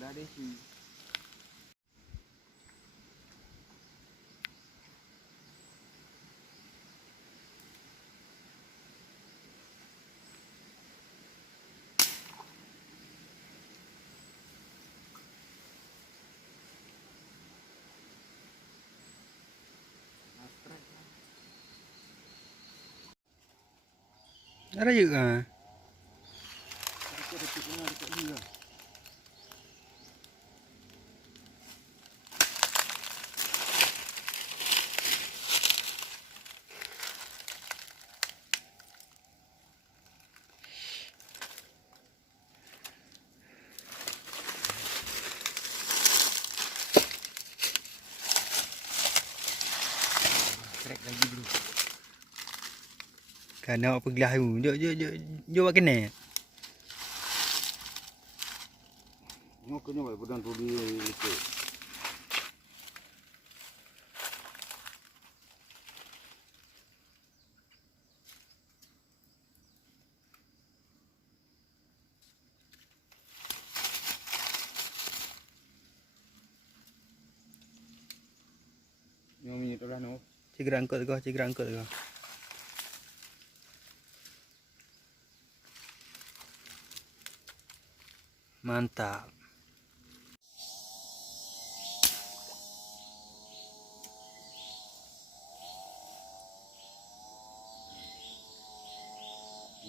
Dah deh sih. Ada juga. Trek lagi bro. Kan awak pergi lah tu. Jom buat kena. Mau kena buat pedang tu dia ikut. Yang minit tu lah no. Cikgu angkut kau. Mantap.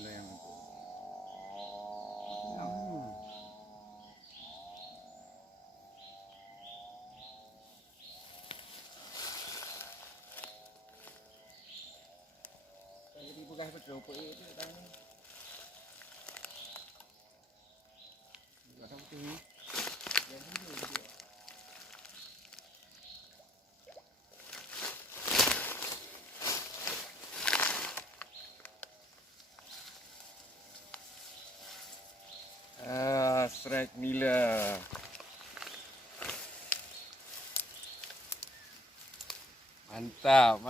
Yang tu. Jadi bekas betul apa itu dah ni. Buat apa tu ni? Jadi dia. Strike Miller. Mantap.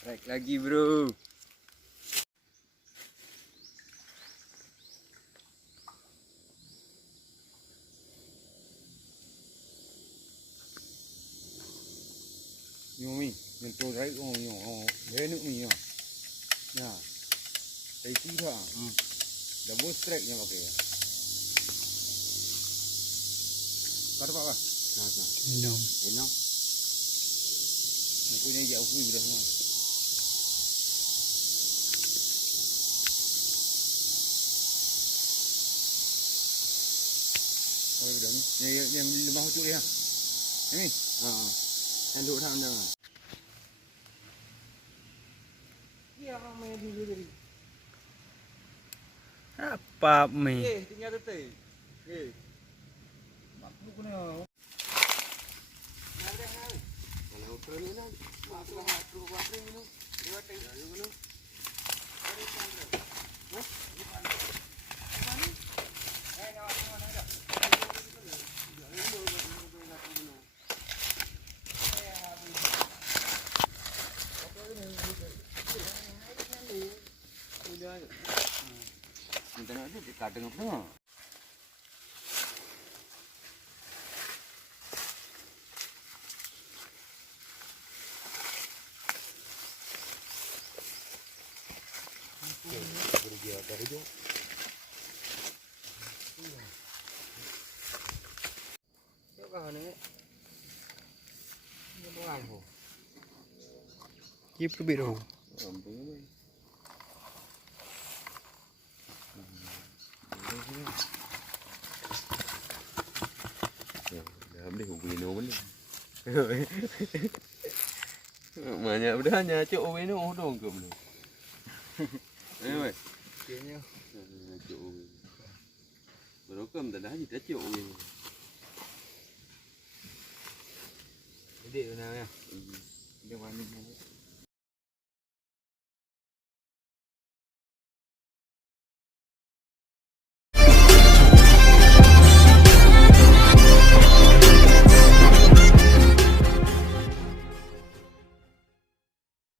Strike lagi bro. Yung yung to right yung benuk ni ya. Nah. Saya kira double strike yang pakai. Kau dapat apa? Minum. Enak. Aku punya jauh pun dah semua. Oh, dah ni. Yang lemah tu dia. Ini. Ha. Yang duduk dalam dah. Ya, main dulu tadi. Apa mi? Tinggal tetek. Aku kena. Kalau trend ni nak, aku trend ni. Dua trend. Ya, you know. Minta nak tu kadang apa? Dia perbit tu. Dah boleh Uweno boleh. Banyak bedanya cok Uweno dong ke belum. Wei. Kayaknya. Cok Uweno. Berokam dah dah cok Uweno. Jadi mana ya? Dia warna